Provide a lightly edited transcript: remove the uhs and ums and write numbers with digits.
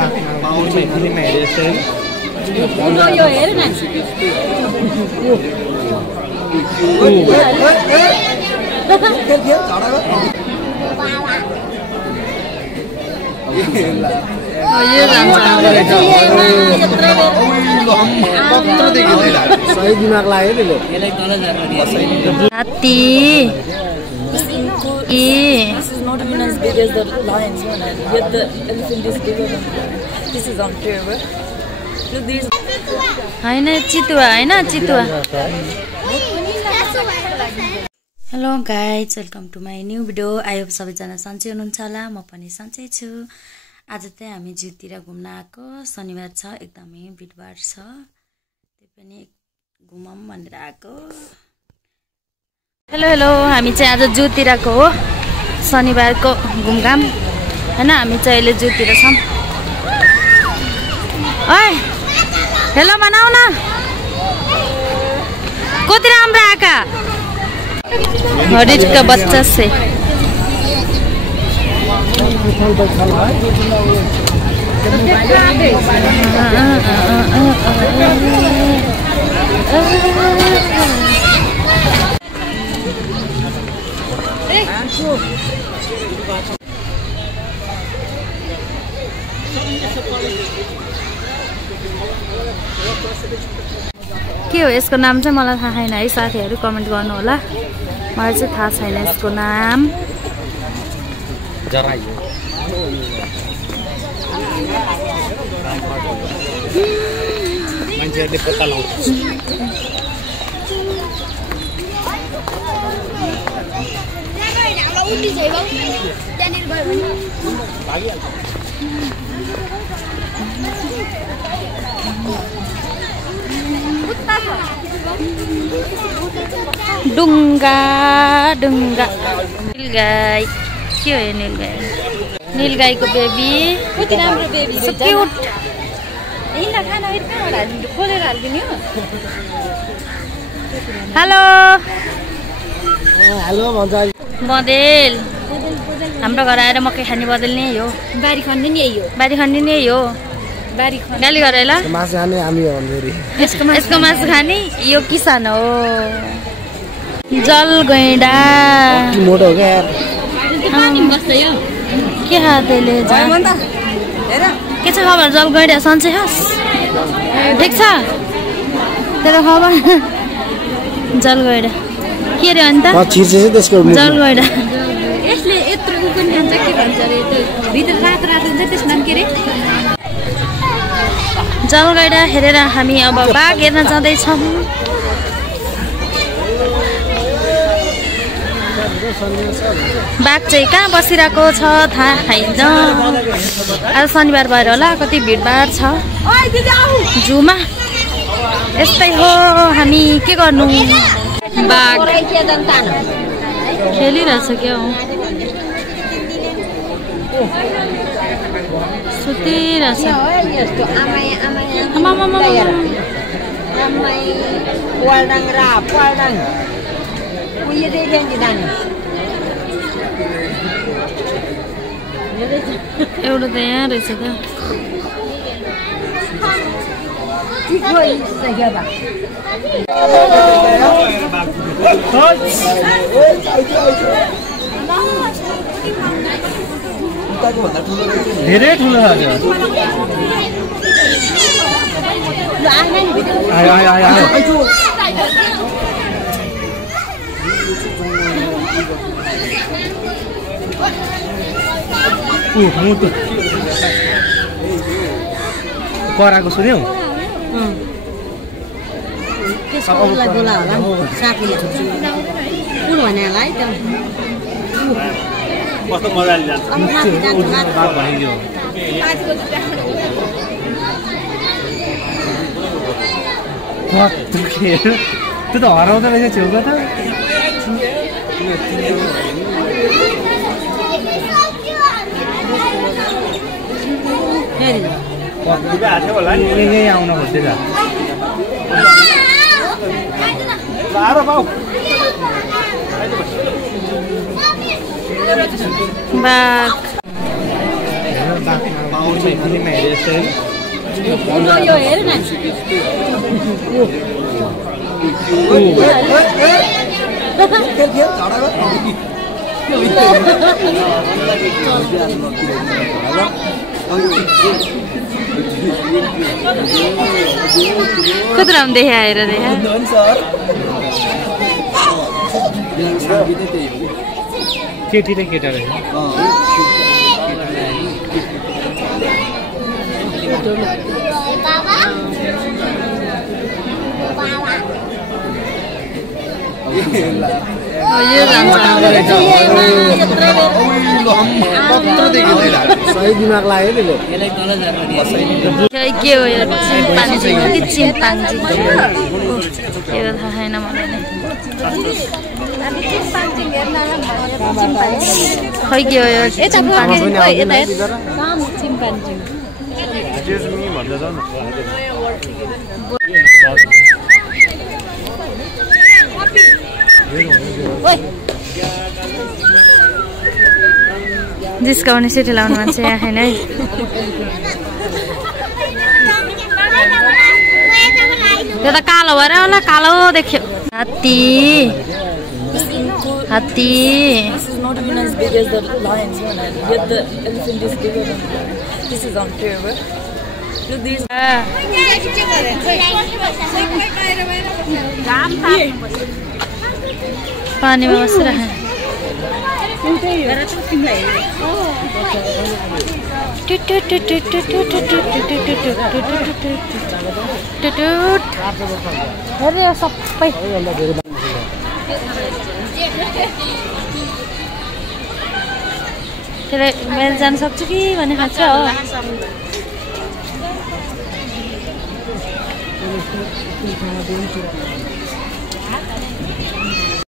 फिल्ममा हेरे जस्तै यो हेर न यो सही दिमाग लाग्यो हात्ती This is not even as big as the lions one, and yet the elephant is bigger than the lion. This is unfair, but look, there's. हैन चितुवा हैन चितुवा hello guys welcome to my new video I hope सबैजना सन्चै हुनुहुन्छ होला म पनि सन्चै छु आज चाहिँ हामी जूतिर घुम्न आएको शनिबार छ एकदमै बिटबार छ त्यही पनि घुमौँ भनेर आएको हेलो हेलो हामी चाहिँ आज जूतिरको हो शनिबारको घुमघाम हैन हामी चाहिँ अहिले जूतिर छौं ओइ हेलो बनाऊ न कति राम्रो आका हरिज का बच्चा से के हो यसको नाम चाहिँ मलाई थाहा छैन है साथीहरु कमेन्ट गर्नु होला मलाई चाहिँ थाहा छैन यसको नाम जरायो मान्छेहरुले पत्ता लाउँछ उल्टी चाहिँ भयो त्यहाँनिर गयो भने भागिहाल्छ डुङ्गा डुङ्गा नीलगाई के हो यो नीलगाई नीलगाईको बेबी कति राम्रो बेबी सो क्यूट यिनलाई खाना कहाँबाट हालिदिनु खोलेर हालिदिनु हेलो हेलो भन्छ बदेल हाम्रो घर आएर मकै खाने बदेल नै हो बारी खन्ने नि यही हो बारी खन्ने नै हो बारी खन्ने गाली गरे ल मासु खाने हामी हो फेरि यसको मासु खाने यो किसान हो जलगैँडा मोटो हो क्या यार पानी बस्छ यो के हातले के छ खबर जलगैँडा सन्चै हस् ठिक छ तेरो खबर जलगैँडा के रे अन्त जलगैँडा यसले यत्रो पनि खान्छ के भन्छ अरे त्यो भित्र रातो रातो हुन्छ त्यसको नाम के रे जलगैँडा हेरेर हामी अब बाघ हेर्न जाँदैछौँ बाघ चाहिँ कहाँ बसिरहेको छ थाहा छैन आज शनिबार भएर होला कति भिडभाड छ जूमा यस्तै हो हामी के गर्नु बाघ खेलिरहेछ क्या हो सुतिरहेछ एउटा त यहाँ रहेछ त धेरै ठुलो छ आयो आयो आयो कराको सुन्यौ त्यसलाई बोला होला साथीले कुन भने होला है त्यो कस्तो मजाले जान्छ भनिदियो त्यो त हराउँदो रहेछ छेउको त यही आउन खोज्दैछ बाघ यो हेर न खुदराम देखा आएर देखा केटी र केटा रहेछ यो जान्छ सही दिमाग लाग्यो के हो यो चिम्पान्जी हो कि चिम्पान्जी यो थाहा छैन मलाई नै खै के हो यो चिम्पान्जी जिस्काउने सिटी लाउनु मान्छे आएन है त्यो त कालो भएर होला कालो देख्यो हात्ती हात्ती This is not even as big as the lions one, and yet the elephant is bigger than the lion. This is unfair, but look these. पानीमा बसिरहेको सबै त्यसलाई बाहिर जान सक्छु कि भन्ने खान्छ हो